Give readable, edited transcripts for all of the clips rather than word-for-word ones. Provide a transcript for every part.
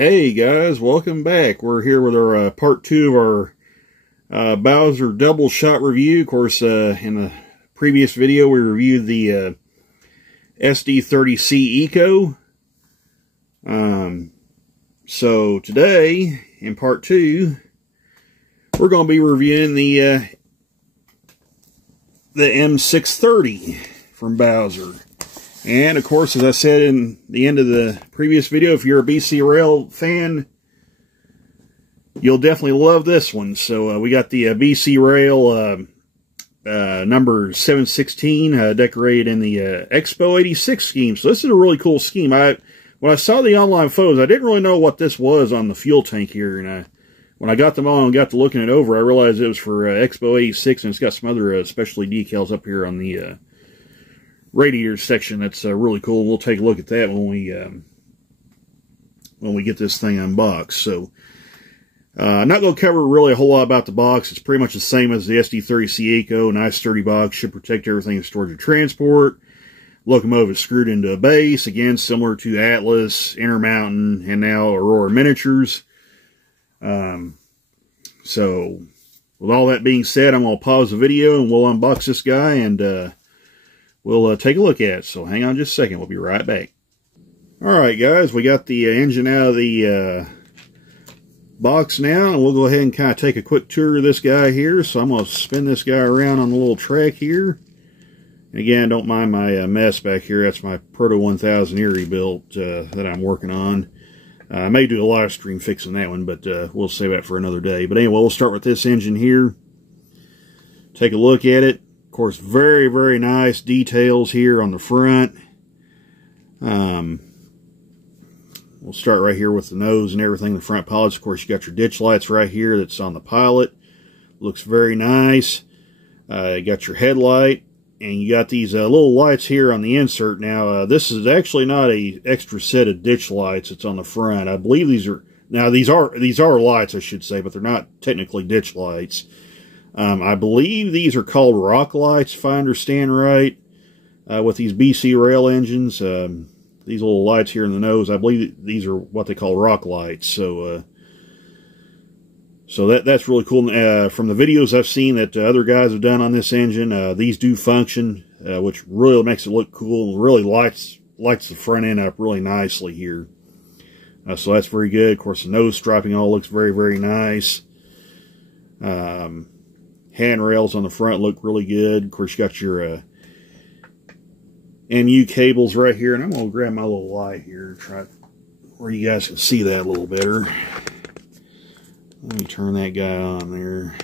Hey guys, welcome back. We're here with our part 2 of our Bowser double shot review. Of course, in the previous video we reviewed the SD30C Eco. So today, in part 2, we're going to be reviewing the M630 from Bowser. And, of course, as I said in the end of the previous video, if you're a BC Rail fan, you'll definitely love this one. So, we got the BC Rail number 716 decorated in the Expo 86 scheme. So, this is a really cool scheme. When I saw the online photos, I didn't really know what this was on the fuel tank here. And when I got them on and got to looking it over, I realized it was for Expo 86, and it's got some other specialty decals up here on the radiator section. That's really cool. We'll take a look at that when we get this thing unboxed. So I'm not going to cover really a whole lot about the box. It's pretty much the same as the SD30C Eco. Nice sturdy box, should protect everything in storage and transport. Locomotive is screwed into a base, again similar to Atlas, Intermountain, and now Aurora Miniatures. So with all that being said, I'm going to pause the video and we'll unbox this guy and we'll take a look at it. So hang on just a second. We'll be right back. Alright guys, we got the engine out of the box now. And we'll go ahead and kind of take a quick tour of this guy here. So I'm going to spin this guy around on the little track here. Again, don't mind my mess back here. That's my Proto 1000 Erie built that I'm working on. I may do a live stream fixing that one, but we'll save that for another day. But anyway, we'll start with this engine here. Take a look at it. Of course, very, very nice details here on the front. We'll start right here with the nose and everything, the front pilots. Of course, you got your ditch lights right here that's on the pilot. Looks very nice. You got your headlight, and you got these little lights here on the insert. Now, this is actually not a extra set of ditch lights. It's on the front. I believe these are, now these are lights, I should say, but they're not technically ditch lights. I believe these are called rock lights, if I understand right, with these BC Rail engines. These little lights here in the nose, I believe these are what they call rock lights. So that's really cool. From the videos I've seen that other guys have done on this engine, these do function, which really makes it look cool and really lights the front end up really nicely here. So that's very good. Of course, the nose striping all looks very, very nice. Handrails on the front look really good. Of course, you got your MU cables right here. And I'm going to grab my little light here, try where you guys can see that a little better. Let me turn that guy on there.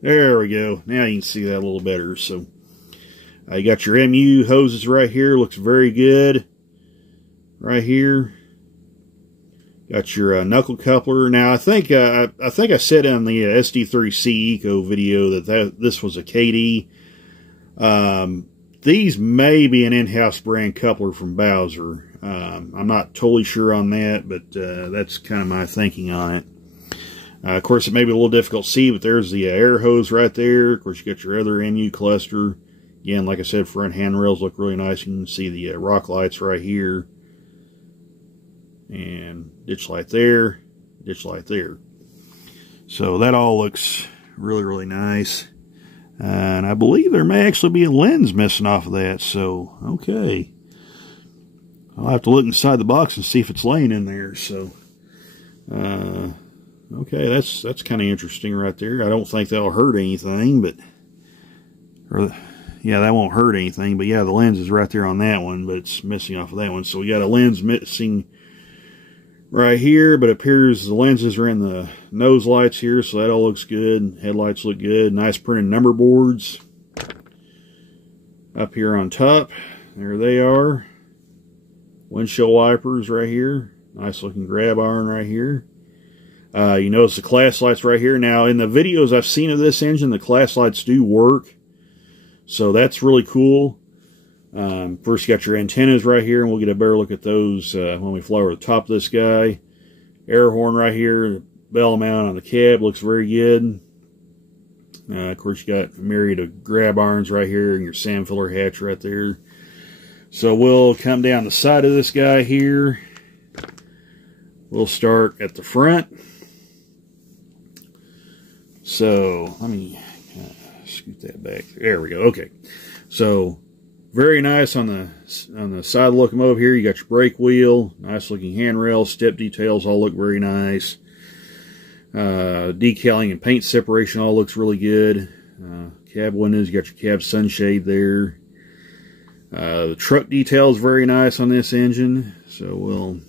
There we go. Now you can see that a little better. So you got your MU hoses right here. Looks very good. Right here. Got your knuckle coupler. Now I think I said on the SD30C Eco video that this was a KD. These may be an in-house brand coupler from Bowser. I'm not totally sure on that, but that's kind of my thinking on it. Of course, it may be a little difficult to see, but there's the air hose right there. Of course, you got your other MU cluster. Again, like I said, front handrails look really nice. You can see the rock lights right here. And ditch light there, ditch light there. So that all looks really, really nice. And I believe there may actually be a lens missing off of that. So, okay. I'll have to look inside the box and see if it's laying in there. So, okay, that's kind of interesting right there. I don't think that'll hurt anything, but, yeah, that won't hurt anything. But yeah, the lens is right there on that one, but it's missing off of that one. So we got a lens missing right here, but it appears the lenses are in the nose lights here, so that all looks good. Headlights look good. Nice printed number boards up here on top. There they are. Windshield wipers right here. Nice looking grab iron right here. You notice the class lights right here. Now, in the videos I've seen of this engine, the class lights do work, so that's really cool. First, you got your antennas right here, and we'll get a better look at those when we fly over the top of this guy. Air horn right here, bell mount on the cab looks very good. Of course, you got a myriad of grab irons right here, and your sand filler hatch right there. So we'll come down the side of this guy here. We'll start at the front. So let me scoot that back. There we go. Okay. So very nice on the side of the locomotive here. You got your brake wheel, nice looking handrails, step details all look very nice. Decaling and paint separation all looks really good. Cab windows, you got your cab sunshade there. The truck detail is very nice on this engine, so we'll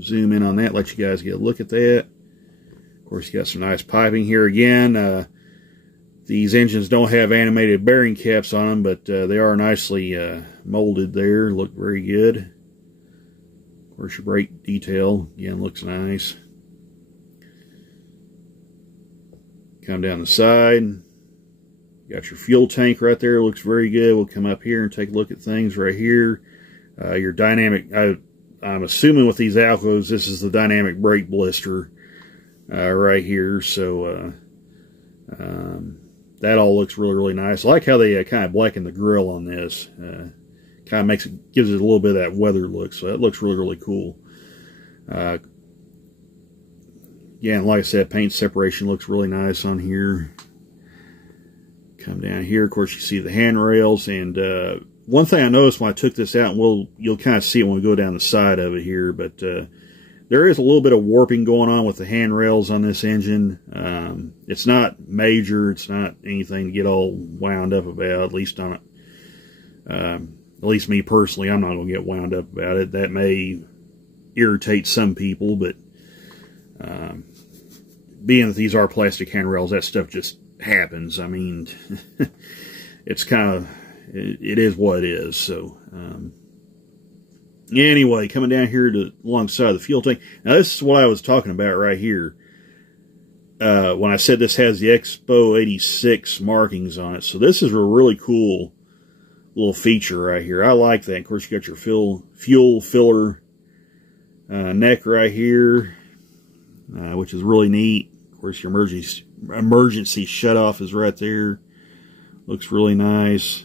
zoom in on that, let you guys get a look at that. Of course, you got some nice piping here again. These engines don't have animated bearing caps on them, but they are nicely molded there, look very good. Of course, your brake detail, again, looks nice. Come down the side. Got your fuel tank right there, looks very good. We'll come up here and take a look at things right here. Your dynamic, I'm assuming with these Alcos, this is the dynamic brake blister right here. So that all looks really, really nice. I like how they kind of blacken the grill on this. Kind of gives it a little bit of that weather look. So that looks really, really cool. Yeah, and like I said, paint separation looks really nice on here. Come down here, of course, you see the handrails. And one thing I noticed when I took this out, and you'll kind of see it when we go down the side of it here, but there is a little bit of warping going on with the handrails on this engine. It's not major. It's not anything to get all wound up about, at least on it. At least me personally, I'm not going to get wound up about it. That may irritate some people, but being that these are plastic handrails, that stuff just happens. I mean, it's kind of, it is what it is. So anyway, coming down here to alongside the fuel tank. Now this is what I was talking about right here when I said this has the Expo 86 markings on it. So this is a really cool little feature right here. I like that. Of course, you got your fuel filler neck right here, which is really neat. Of course, your emergency shutoff is right there. Looks really nice.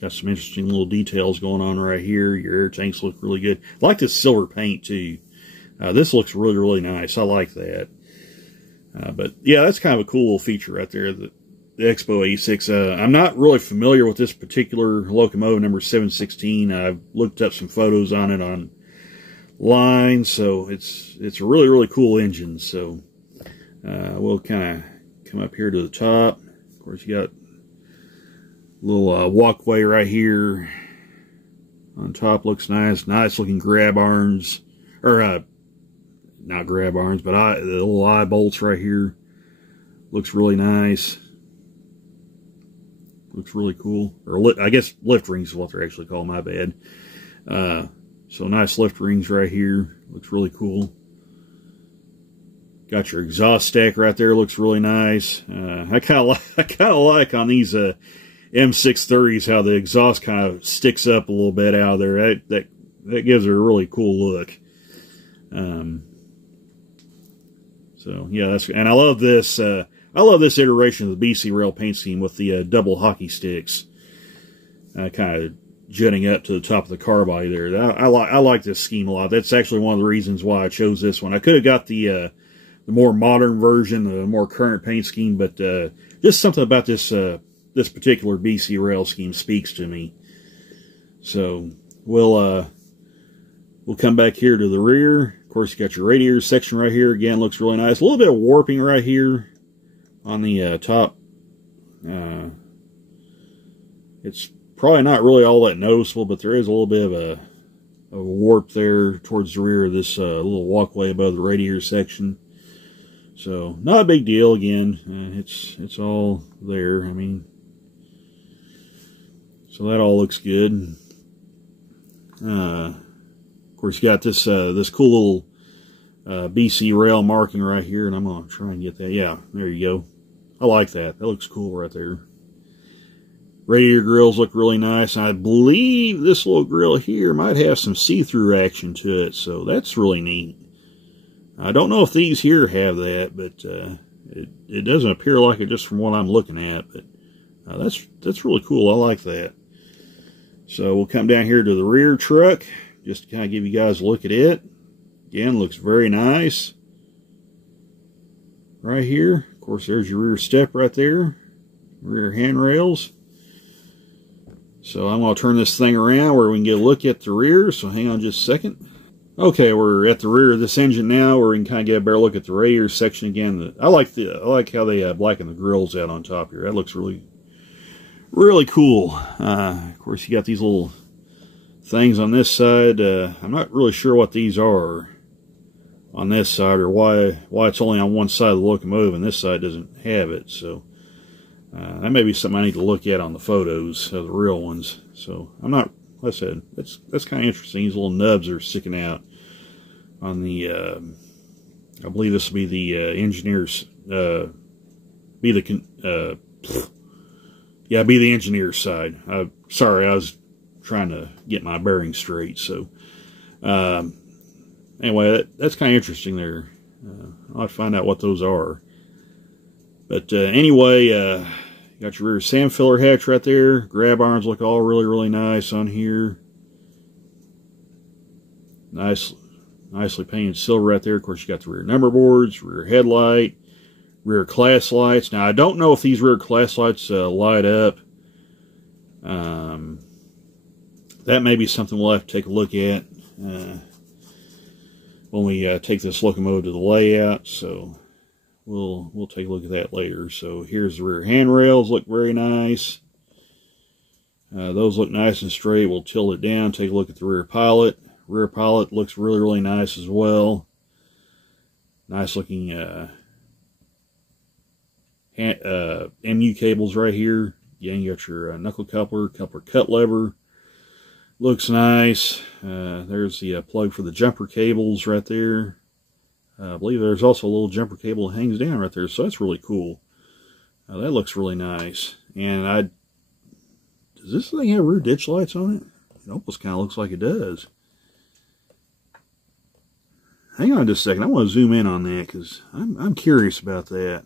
Got some interesting little details going on right here. Your air tanks look really good. I like this silver paint too. This looks really, really nice. I like that. But yeah, that's kind of a cool little feature right there. The Expo 86. I'm not really familiar with this particular locomotive, number 716. I've looked up some photos on it online, so it's a really, really cool engine. So we'll kind of come up here to the top. Of course, you got a little walkway right here on top. Looks nice. Nice looking grab arms, or not grab arms, but the little eye bolts right here. Looks really nice. Looks really cool. Or I guess lift rings is what they're actually called. My bad. So nice lift rings right here. Looks really cool. Got your exhaust stack right there. Looks really nice. I kind of like on these M630s how the exhaust kind of sticks up a little bit out of there. That gives it a really cool look. So yeah, and I love this. I love this iteration of the BC Rail paint scheme with the double hockey sticks, kind of jutting up to the top of the car body there. I like this scheme a lot. That's actually one of the reasons why I chose this one. I could have got the more modern version, the more current paint scheme, but just something about this this particular BC Rail scheme speaks to me. So we'll come back here to the rear. Of course, you got your radiator section right here. Again, looks really nice. A little bit of warping right here on the top. It's probably not really all that noticeable, but there is a little bit of a warp there towards the rear of this little walkway above the radiator section. So not a big deal. Again, it's all there. I mean, so that all looks good. Of course, you got this this cool little BC Rail marking right here, and I'm gonna try and get that. Yeah, there you go. I like that. That looks cool right there. Radiator grills look really nice. I believe this little grill here might have some see-through action to it, so that's really neat. I don't know if these here have that, but it doesn't appear like it just from what I'm looking at. But that's really cool. I like that. So we'll come down here to the rear truck just to kind of give you guys a look at it. Again, looks very nice. Right here. Of course, there's your rear step right there. Rear handrails. So I'm going to turn this thing around where we can get a look at the rear. So hang on just a second. Okay, we're at the rear of this engine now, where we can kind of get a better look at the radiator section again. I like how they blacken the grills out on top here. That looks really cool. Of course, you got these little things on this side. I'm not really sure what these are on this side, or why it's only on one side of the locomotive and this side doesn't have it. So that may be something I need to look at on the photos of the real ones. So I'm not, like I said, that's kind of interesting. These little nubs are sticking out on the I believe this will be the engineer's be the engineer's side. Sorry, I was trying to get my bearings straight. So anyway, that's kind of interesting there. I'll have to find out what those are. But anyway, you got your rear sand filler hatch right there. Grab irons look all really nice on here. Nicely painted silver right there. Of course, you got the rear number boards, rear headlight, rear class lights. Now, I don't know if these rear class lights light up. That may be something we'll have to take a look at when we take this locomotive to the layout. So we'll take a look at that later. So here's the rear handrails. Look very nice. Those look nice and straight. We'll tilt it down. Take a look at the rear pilot. Rear pilot looks really nice as well. Nice looking MU cables right here. Again, you got your knuckle coupler cut lever. Looks nice. There's the plug for the jumper cables right there. I believe there's also a little jumper cable that hangs down right there, so that's really cool. That looks really nice. And does this thing have rear ditch lights on it? It almost kind of looks like it does. Hang on just a second. I want to zoom in on that because I'm curious about that.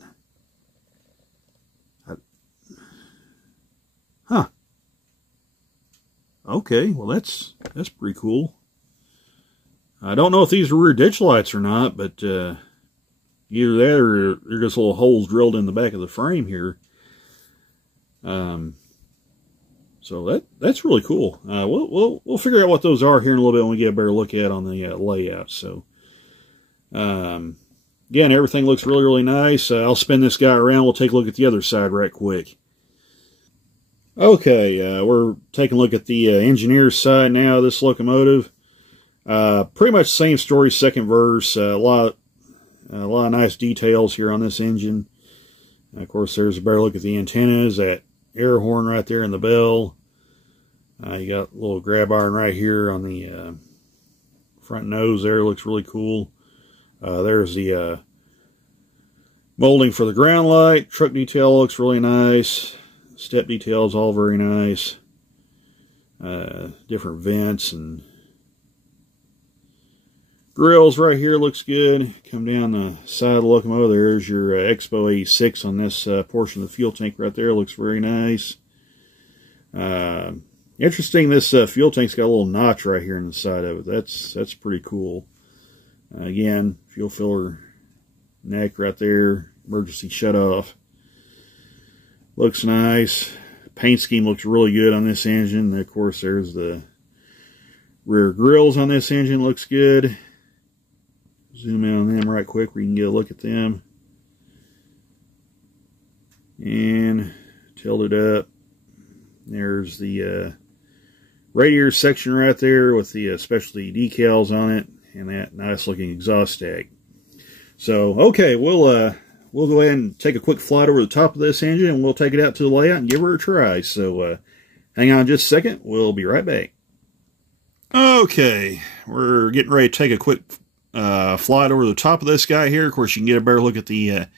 Huh. Okay, well that's pretty cool. I don't know if these are rear ditch lights or not, but either that or they're just little holes drilled in the back of the frame here. So that's really cool. We'll figure out what those are here in a little bit when we get a better look at on the layout. So again, everything looks really nice. I'll spin this guy around. We'll take a look at the other side right quick. Okay, we're taking a look at the engineer's side now of this locomotive. Pretty much same story, second verse. A lot of nice details here on this engine. Of course, there's a better look at the antennas, that air horn right there, and the bell. You got a little grab iron right here on the front nose there. Looks really cool. There's the molding for the ground light. Truck detail looks really nice. Step details all very nice. Different vents and grills right here looks good. Come down the side of the locomotive. There's your Expo 86 on this portion of the fuel tank right there. Looks very nice. Interesting, this fuel tank's got a little notch right here on the side of it. That's pretty cool. Again, fuel filler neck right there. Emergency shut off. Looks nice. Paint scheme looks really good on this engine. And of course, there's the rear grills on this engine. Looks good. Zoom in on them right quick where you can get a look at them. And tilt it up. There's the radiator section right there with the specialty decals on it. And that nice looking exhaust stack. So, okay, we'll go ahead and take a quick flight over the top of this engine, and we'll take it out to the layout and give her a try. So hang on just a second. We'll be right back. Okay, we're getting ready to take a quick flight over the top of this guy here. Of course, you can get a better look at the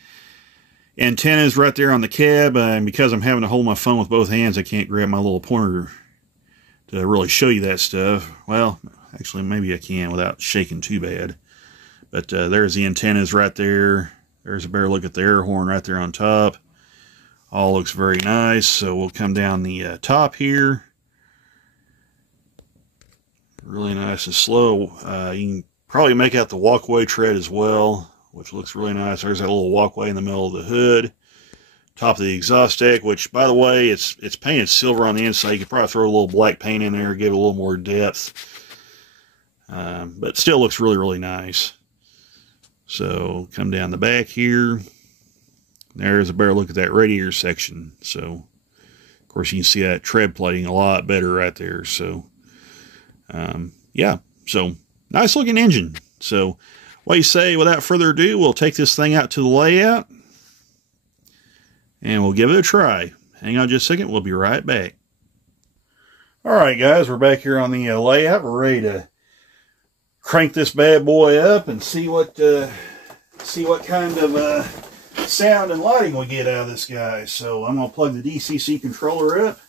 antennas right there on the cab. And because I'm having to hold my phone with both hands, I can't grab my little pointer to really show you that stuff. Well, actually, maybe I can without shaking too bad. But there's the antennas right there. There's a better look at the air horn right there on top. All looks very nice. So we'll come down the top here. Really nice and slow. You can Probably make out the walkway tread as well, which looks really nice. There's that little walkway in the middle of the hood. Top of the exhaust deck, which, by the way, it's painted silver on the inside. You could probably throw a little black paint in there, give it a little more depth. But still looks really, really nice. So, come down the back here. There's a better look at that radiator section. So, of course, you can see that tread plating a lot better right there. So, yeah. So, nice looking engine. So, what do you say, without further ado, we'll take this thing out to the layout. And we'll give it a try. Hang on just a second. We'll be right back. Alright guys, we're back here on the layout. We're ready to crank this bad boy up and see what kind of sound and lighting we get out of this guy. So I'm going to plug the DCC controller up.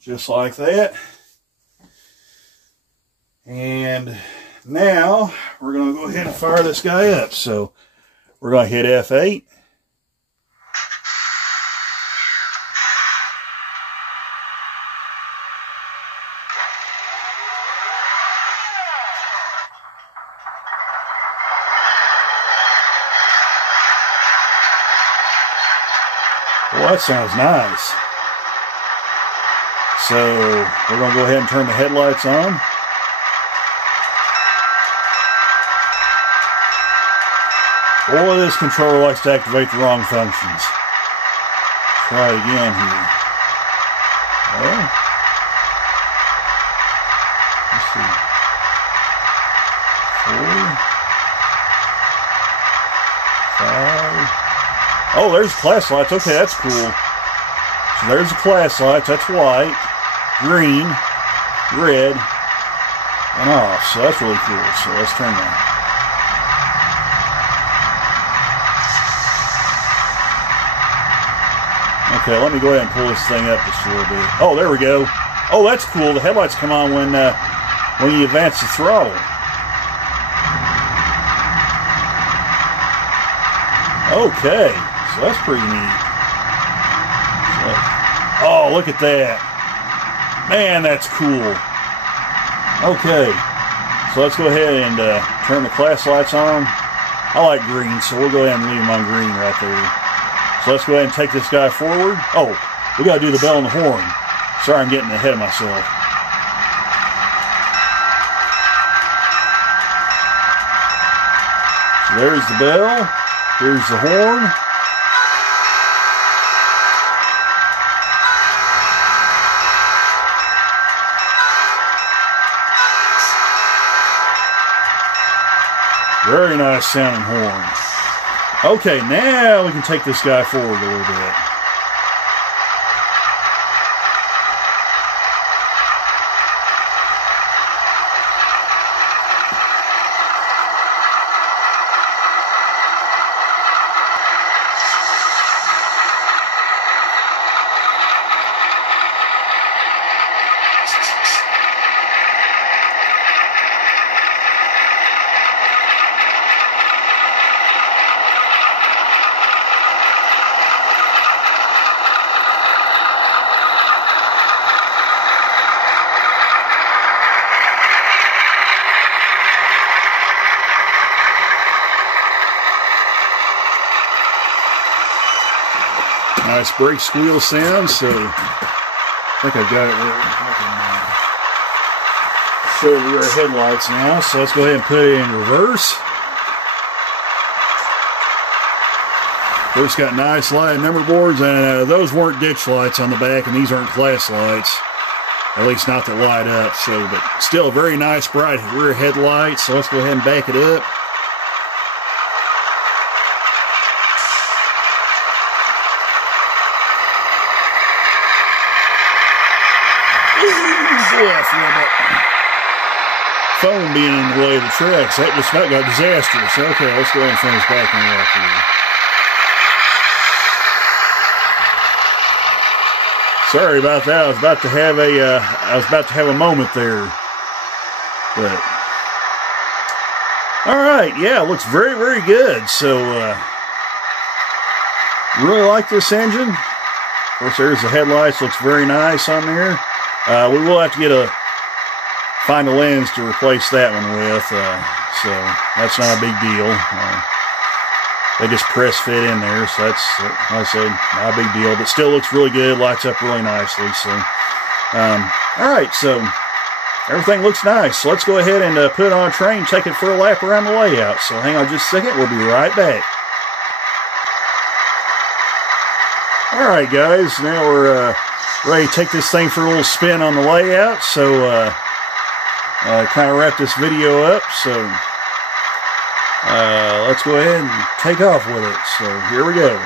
Just like that. And now we're going to go ahead and fire this guy up. So we're going to hit F8. Well, that sounds nice. So, we're going to go ahead and turn the headlights on. Boy, this controller likes to activate the wrong functions. Try it again here. Well, let's see. 4, 5. Oh, there's class lights. Okay, that's cool. So there's the class lights. That's white, green, red, and off. So that's really cool. So let's turn that. Okay, let me go ahead and pull this thing up just a little bit. Oh, there we go. Oh, that's cool. The headlights come on when you advance the throttle. Okay. So that's pretty neat. Oh, look at that. Man, that's cool. Okay. So let's go ahead and turn the class lights on. I like green, so we'll go ahead and leave them on green right there. So let's go ahead and take this guy forward. Oh, we got to do the bell and the horn. Sorry, I'm getting ahead of myself. So there's the bell. Here's the horn. Very nice sounding horn. Okay, now we can take this guy forward a little bit. Nice brake squeal sound, so I think I've got it where I can show the rear headlights now. So let's go ahead and put it in reverse. It's got nice light number boards, and those weren't ditch lights on the back, and these aren't class lights, at least not that light up. So, but still a very nice bright rear headlight. So let's go ahead and back it up. Phone being in the way of the tracks. That just about got disastrous. Okay, let's go ahead and finish backing it up here. Sorry about that. I was about to have a moment there. But all right, yeah, it looks very, very good. So really like this engine. Of course, there's the headlights. Looks very nice on there. We will have to get a find a lens to replace that one with, so that's not a big deal. They just press fit in there, so that's, like I said, not a big deal, but still looks really good, lights up really nicely. So, alright, so everything looks nice. So let's go ahead and put it on a train, take it for a lap around the layout. So hang on just a second, we'll be right back. Alright guys, now we're ready to take this thing for a little spin on the layout. So kind of wrap this video up. So let's go ahead and take off with it. So here we go.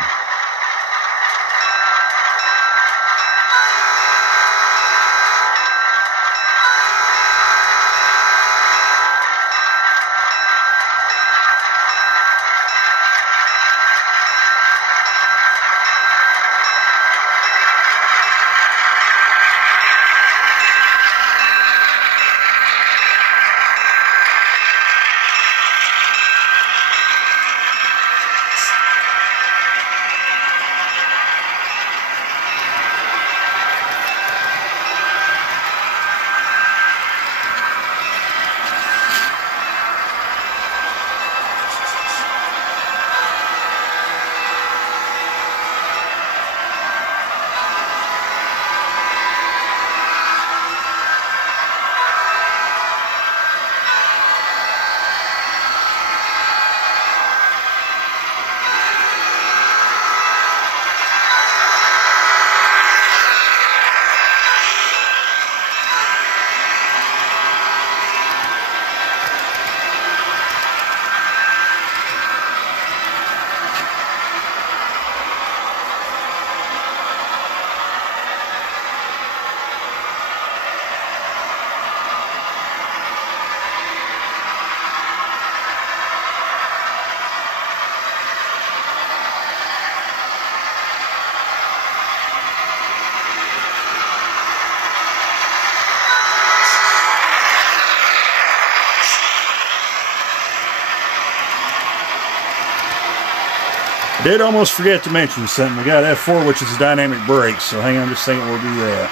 Did almost forget to mention something. We got F4, which is a dynamic brake, so hang on just a second, we'll do that.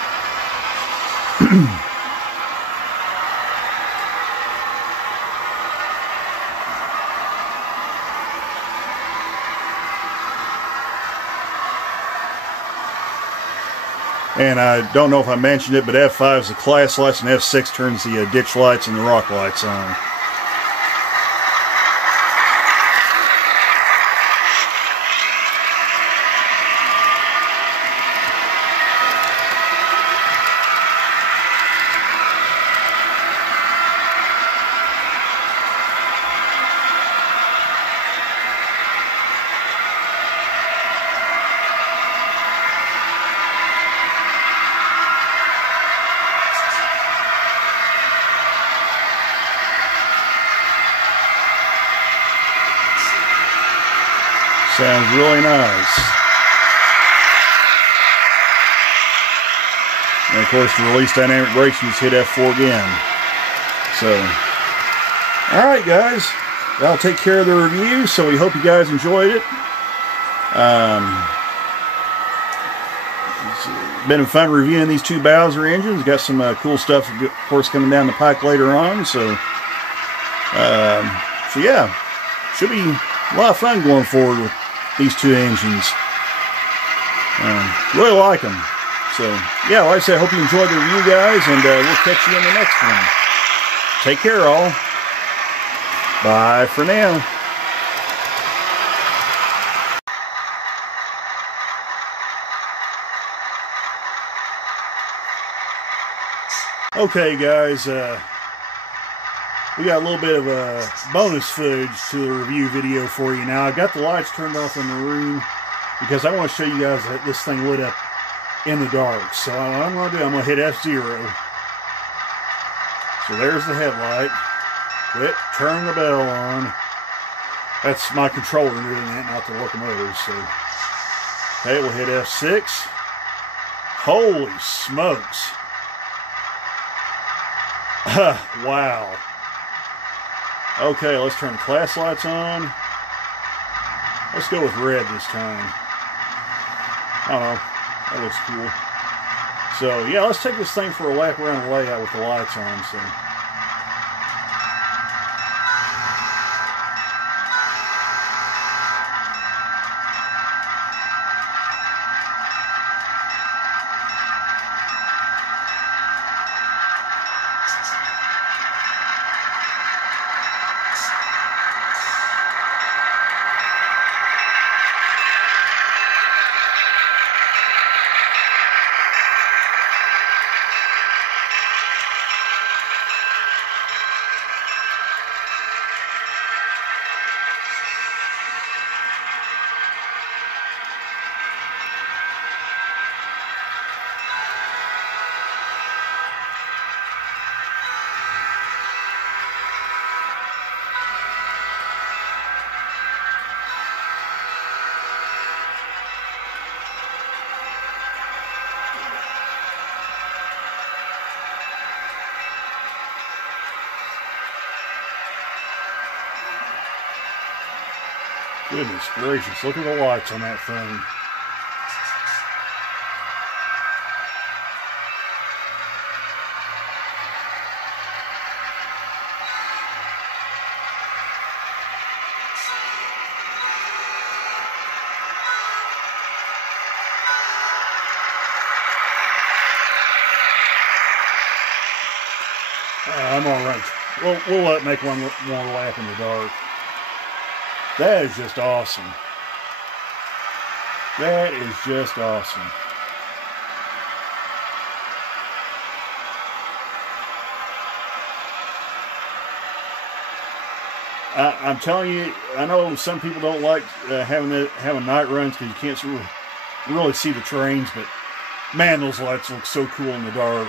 And I don't know if I mentioned it, but F5 is the class lights and F6 turns the ditch lights and the rock lights on. Sounds really nice. And of course, to release dynamic brakes, you just hit F4 again. So, alright guys, that'll take care of the review, so we hope you guys enjoyed it. It's been fun reviewing these two Bowser engines. Got some cool stuff, of course, coming down the pike later on. So yeah, should be a lot of fun going forward with these two engines. Really like them. So yeah, like I said, I hope you enjoyed the review, guys, and we'll catch you in the next one. Take care, all. Bye for now. Okay, guys, we got a little bit of bonus footage to the review video for you now. I got the lights turned off in the room because I want to show you guys that this thing lit up in the dark. So what I'm going to do, I'm going to hit F0. So there's the headlight. Quit, turn the bell on. That's my controller doing that, not the locomotive. So, okay, we'll hit F6. Holy smokes. Wow. Okay, let's turn the class lights on. Let's go with red this time. I don't know. That looks cool. So, yeah, let's take this thing for a lap around the layout with the lights on. So. Goodness gracious, look at the lights on that thing. I'm all right. We'll let it make one more lap in the dark. That is just awesome. That is just awesome. I'm telling you, I know some people don't like having night runs because you can't really see the trains, but man, those lights look so cool in the dark.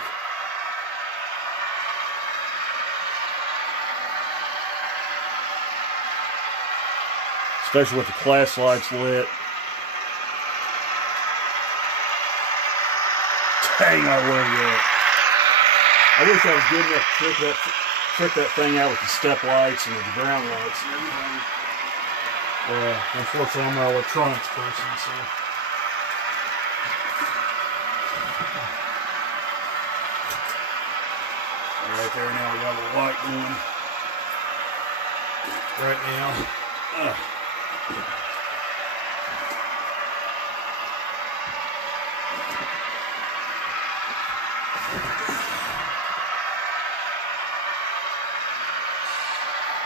Especially with the class lights lit. Dang, I love that. I wish I was good enough to trick that thing out with the step lights and with the ground lights and everything. Unfortunately, I'm an electronics person, so. Right there now, we got a little light going. Right now.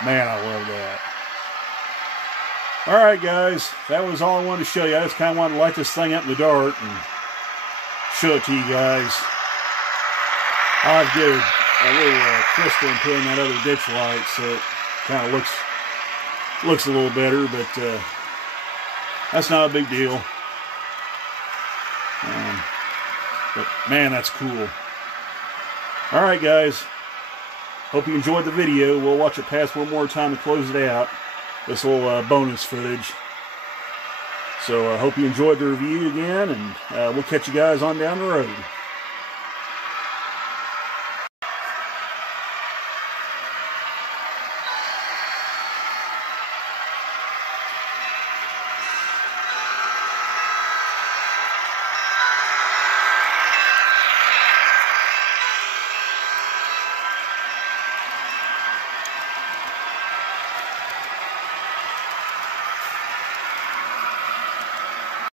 Man, I love that. Alright guys, that was all I wanted to show you. I just kind of wanted to light this thing up in the dark and show it to you guys. I'll have to get a little crystal and put in that other ditch light so it kind of looks a little better, but that's not a big deal. But man, that's cool. Alright guys, hope you enjoyed the video. We'll watch it pass one more time to close it out. This little bonus footage. So I hope you enjoyed the review again, and we'll catch you guys on down the road.